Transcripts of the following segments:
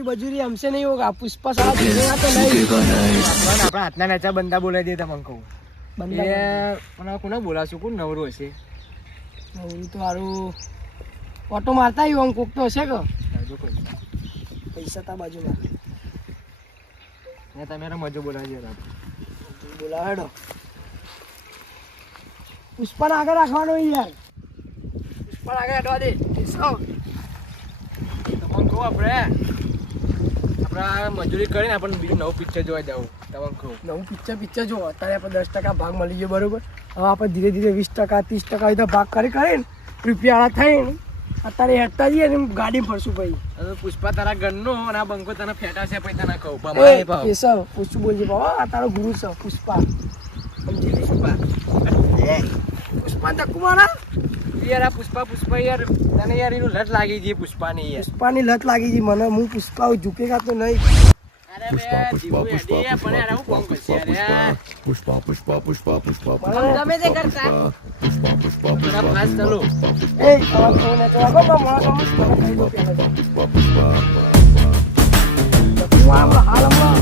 મજૂરી બજુરી હમશે નહીં હોગા પુષ્પા સારા જીવેગા તો નહીં. આપણા હાથના નાચા બંદા બોલાવી દે તમને કહું. બંદા મને કોને બોલાશું કોણ નવરો હશે? નવરું તો હારું. ઓટો મારતા આવ્યું આમ કોક તો હશે કે? પૈસા તા બાજુમાં. ને તમે મજો બોલાવજો રાત બોલા હેડો પુષ્પાને આગળ રાખવાનો યાર. પુષ્પાને આગળ હેડવા દે. કહું આપણે? આપણે મજૂરી કરીને આપણને બીજું નવું પિક્ચર જોવા જવું તમને કહું. નવું પિક્ચર પિક્ચર જો અત્યારે આપણે દસ ટકા ભાગ મળી ગયો બરોબર? હવે આપણે ધીરે ધીરે વીસ ટકા ત્રીસ ટકા રીતે ભાગ કરી કરીને રૂપિયાળા થઈને અત્યારે હેઠતા જઈએ ને ગાડી ફરશું ભાઈ. પુષ્પા તારા ઘરનો અને આ બંકો તને ફેટાશે પછી તને કહું કેશવ પૂછું બોલજે બાબા આ તારો ગુરુ છે પુષ્પા. સમજી પુષ્પા. પુષ્પા તો કુમારા યાર આ પુષ્પા પુષ્પા યાર તને યાર એનું લત લાગી ગઈ પુષ્પાની યાર. પુષ્પાની લત લાગી ગઈ મને હું પુષ્પા ઝૂકેગા તો નહીં. પુષ્પા પુષ્પા પુષ્પા પુષ્પા ગમે તે કરતા. પુષ્પા પુષ્પા થોડા ફાસ્ટ ચાલો. એ તમારે તો આગળ બા, મને તો મને કહી દો પહેલા તો. પુષ્પા પુષ્પા. હું આમ હાલ હમણાં.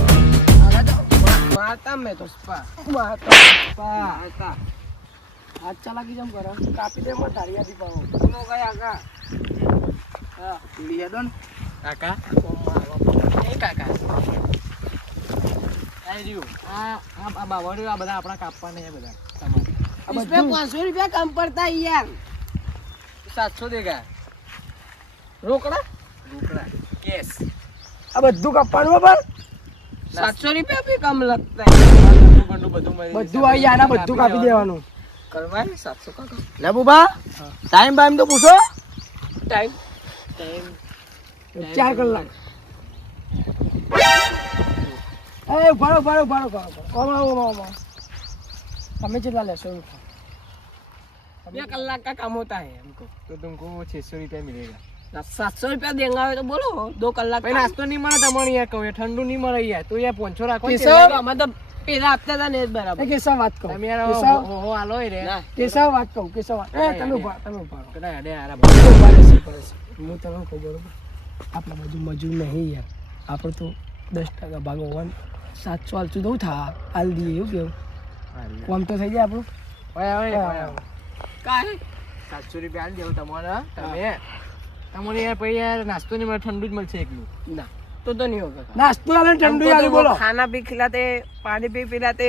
આગળ મેં તો પુષ્પા હતા હાથ ચલાકી જેમ કરો કાપી દે મને તારી યાદી પાવો કોનો કઈ આગા હા લીએ દો ને કાકા એ કાકા આ રહ્યું આ આ બાવળિયું આ બધા આપણા કાપવાના છે બધા તમારે આ બધું પાંચસો રૂપિયા કામ પડતા યાર સાતસો દેગા રોકડા રોકડા કેસ આ બધું કાપવાનું પણ સાતસો રૂપિયા બી કમ લગતા બધું બધું બધું આવી જાય આના બધું કાપી દેવાનું કરવાય સાતસો કાકા લે બુબા ટાઈમ બાઈમ તો પૂછો ટાઈમ ટાઈમ ચાર કલાક એ ઉભારો ઉભારો ઉભારો ઉભારો ઉભારો ઉભારો ઉભારો તમે કેટલા લેશો બે कलाक का काम होता है हमको तो तुमको छह सौ रुपया मिलेगा સાતસો રૂપિયા દેંગા હોય તો બોલો દો કલાક ભાઈ નાસ્તો નહીં મળે તમારે યાર કહું ઠંડુ નહીં મળે યાર તો યાર પોંચો રાખો ને કેશવ તેલ અમે તો પેલા આપતા હતા ને બરાબર. કેશવ વાત કહું? તમે હો હાલો રે. કેશવ વાત કહું? કેશવ વાત? એ તમે ઊભા તમે ઊભા. કદાચ અડે આરા ઊભા રહેશે, હું તમને કહું બરોબર? આપણે બધું મજૂર નહીં યાર. આપણે તો દસ ટકા ભાગ હોવાનું. સાતસો આલતું તો થા? હાલ દઈએ એવું કેવું? કોમ તો થઈ જાય આપણું? કાય સાતસો રૂપિયા હાલ દેવું તમારે તમે? તમને યાર પછી યાર નાસ્તો નહીં મળે ઠંડુ જ મળશે એકલું. ના. તો तो नहीं होगा નાસ્તો वाले ठंडू वाले बोलो खाना भी खिलाते पानी भी पिलाते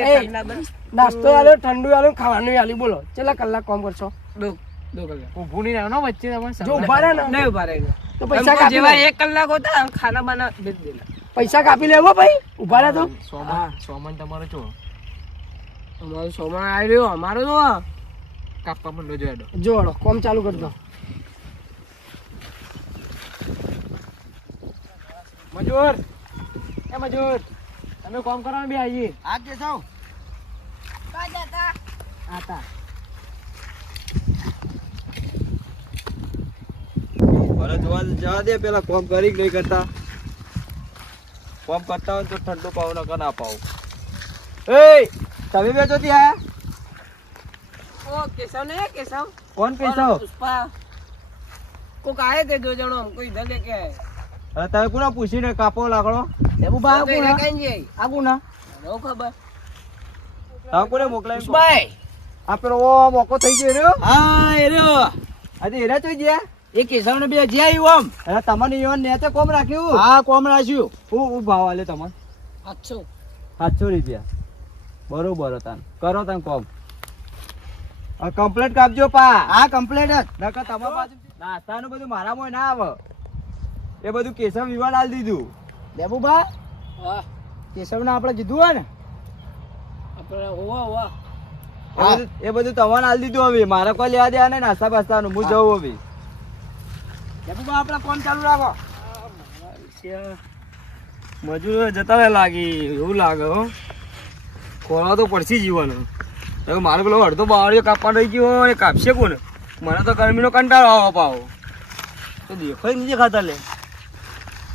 નાસ્તો આલો ઠંડુ આલો ખાવાનું આલી બોલો. ચેલા કલાક કામ કરશો? દો દો કલાક. ઊભું નહીં રહેવાનું વચ્ચે તમારે જો ઊભા રહે ને. નહીં ઊભા રહેજો. તો પૈસા કાપી લે. એક કલાક હોતા ખાના બના દે દેના. પૈસા કાપી લેવો ભાઈ. ઊભા રહે તો. સોમન સોમન તમારો છો અમારું સોમાં આવી રહ્યો અમારો તો કાપવા મંડો જો એડો જોડો કોમ ચાલુ કરી દો મજૂર. એ મજૂર તમે કામ કરો બે આઈએ આજ જે સૌ આતા આતા ભરત જોવા જવા દે પેલા કોમ કરી નહીં કરતા? કોમ કરતા હોય તો ઠંડુ પાવ ન ના પાવ એ તમે બેજો તી આ ઓ કેશવ ને કેશવ? કોણ કેશવ? પુષ્પા? કોક આયે તે જો જણો કોઈ ધલે કે હવે તમે કોને પૂછીને કાપો લાકડો? બે જે આવ્યું આમ. કોમ રાખ્યું? હા કોમ રાખ્યું. હું ભાવ આલે તમને? સાતસો. સાતસો રૂપિયા. બરોબર તાન કરો તાન કોમ. કમ્પ્લેટ કાપજો પા. આ કમ્પ્લેટ જ. નકર બધું મારા નાસ્તાનું ના આવે. એ બધું કેશવ વિવાદ આલ દીધું. દેબુભા હા. કેશવ ને આપણે કીધું હોય ને? આપણે હોવા હોવા. એ બધું- તવાન આલી દીધું હવે. મારે કોઈ લેવા દેવા નહીં નાસ્તા બાસ્તાનું હું જઉં હવે. દેબુભા આપણે ફોન ચાલુ રાખો? મજૂર જતા રહે લાગી. એવું લાગે હો. ખોરાવ તો પડશે જીવન. હવે મારે પેલો અડધો બાવળીઓ કાપવા રહી ગયો એ કાપશે કોને મને તો ગરમીનો કંટાળો આવો પાવો. તો દેખાય નહીં દેખાતા લે.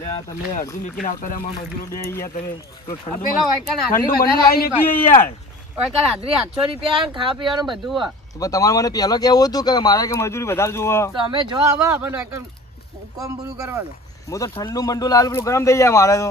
તમે અડધી નીકળીને આવતા રહ્યા મજૂરો બે યાર તમે તો ઠંડુ પેલા મંડ- વાયકાને ઠંડુ હાજરી મંડળ વધારે આવી આપી નીકળી યાર. ઓય હાજરી આઠસો રૂપિયા ખાવા પીવાનું બધું તો તમારે મને પહેલો કેવું હતું કે મારે કે મજૂરી વધારે જોવો? તો અમે જો આવો પણ કોમ પૂરું કરવાનું. હું તો ઠંડુ મંડુ લાલ પેલું ગરમ થઈ જાય મારે તો.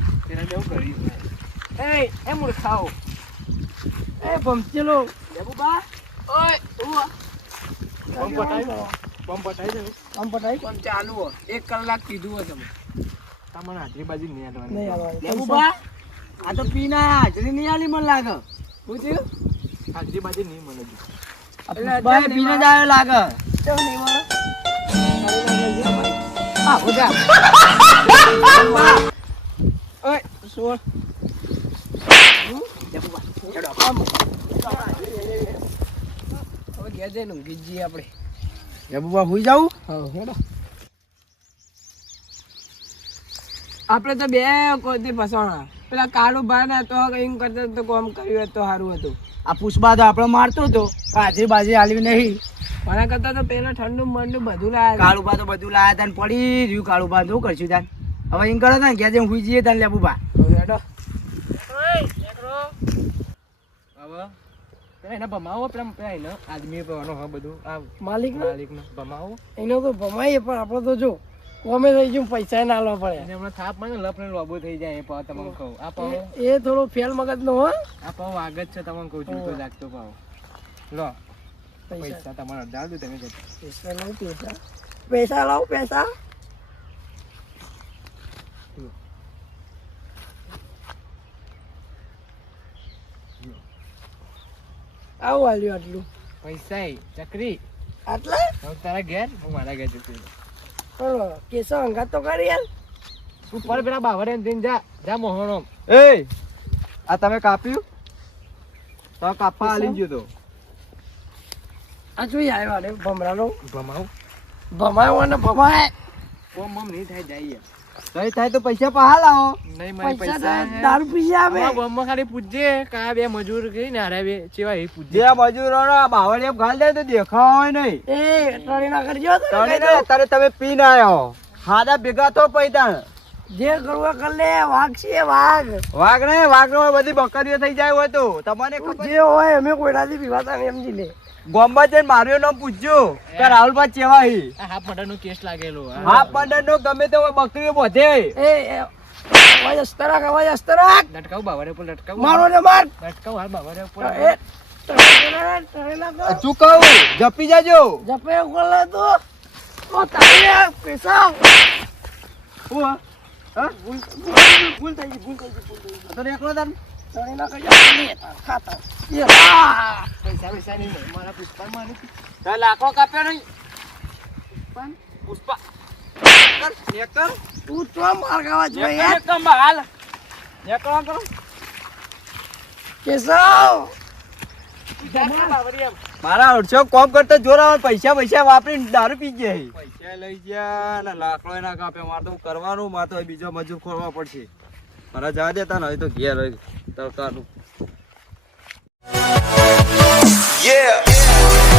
તેના જેવું કર્યું. એ એ મૂર્ખાઓ એ ભમચેલો. લેબુબા ઓય. ઉવા પંપ પટાઈ પંપ પટાઈ દે આમ પટાઈ પંપ ચાલુ હો એક કલાક કીધું હો તમે. તમને હાજરી બાજી નહીં આલવાની. નહીં આવવાનું લેબુબા આ તો પીના હાજરી નહીં આલી મને લાગે. પૂછ્યું હાજરી બાજી નહીં મળે છે. એટલે ભાઈ પીને જ આવ્યો લાગે. કેમ નહીં મળે? હા, ઉધા. ơi xua આપડે તો બે કોતી ફસાણા. પેલા કાળુ ભાઈ ના તો એમ કરતા તો કોમ કર્યું તો સારું હતું. આ પુષ્પા તો આપડે મારતો હતો આજે બાજુ હાલવી નહીં. મને કરતા તો પેલા ઠંડુ મંડુ બધું લાયા કાળુબા તો બધું લાયા તા પડી રહ્યું. કાળુબા શું કરશું ત્યાં હવે એમ કરો ને ઘેર જેમ હુઈ જઈએ તને લેબુબા હેડો. હવે પેલા એને ભમાવો પેલા પેલા એને આદમી પેવાનો હા બધું. આ માલિક માલિકનો ભમાવો. એનો તો ભમાઈએ પણ આપણે તો જો કોમે થઈ ગયું પૈસા ના લો પડે. એને હમણાં થાપમાં લપ ને લોબો થઈ જાય એ પાવ તમને કહું. આ પાવ. એ- થોડો ફેલ મગજ નો હો. આ પાવ આગળ છે તમને કહું છું તો લાગતો પાવ. લો પૈસા. તમારા અડધા દો તમે. પૈસા લાવ પૈસા. પૈસા લાવ પૈસા. આવું આલ્યું આટલું. પૈસા ચકરી. આટલા? હવે તારા ઘેર? હું મારા ઘેર જતી રહ્યો. કેસો અંગાત તો કરી યાર તું પર પેલા બાવરે જઈને જા. જા મોહણો. એ આ તમે કાપ્યું? તો કાપવા આલી ગયો તો. આ જોઈ આવ્યો અરે ભમરાનો. ભમાવ ભમાવ અને ભમાય. મમ નહીં થાય જાય નહીં થાય તો પૈસા પહા લાવો. નહીં મારી પૈસા દારૂ પી આવે. ગામમાં ખાલી પૂજે કા બે મજૂર કઈ ને હારા બે ચેવા એ પૂજે. જે મજૂરો બાવળી એમ ઘાલ દે તો દેખાવ હોય નહીં. એ ટણી ના કરજો તો તને ને અત્યારે તમે પીને આવ્યો હાદા ભેગા તો પૈતા જે કરવું કર લે વાઘ છે વાઘ. વાઘ ને વાઘ નો બધી બકરીઓ થઈ જાય હોય તો. તમને તું જે હોય અમે કોઈનાથી પીવાતા સમજી લે. ગોમ્બા જઈને માર્યો નામ પૂછજો કે રાહુલભાઈ ચેવા હી આ હાફ મર્ડરનો કેસ લાગેલો આ. હા. પંદર નો ગમે તે હોય બકરીઓ બધે એ એ, અવાજ અસ્તરાક અવાજ અસ્તરાક. લટકાવું બાવરે પર લટકાવું. મારો ને માર. લટકાવું હાલ બાવરે ઉપર. એ ટણી ટણી ના કર હજુ કહું? જપી જાજો. જપે લે તારે પૈસા? ભૂલ થઈ ભૂલ ભૂલ થઈ પૈસા પૈસા નહીં. મારા મારી તાર લાખો કાપ્યો નહીં પુષ્પા પુષ્પા તું. તો મારગાવા જોઈએ એકમ હાલ મારા અડસો કોમ કરતા જોરા પૈસા પૈસા વાપરીને દારૂ પી ગયા પૈસા લઈ ગયા ને લાકડો એના કાપે મારે તો કરવાનું મારે તો બીજો મજૂર ખોરવા પડશે. મારા જવા દેતા ને હવે તો ઘેર હોય તડકાનું. Yeah.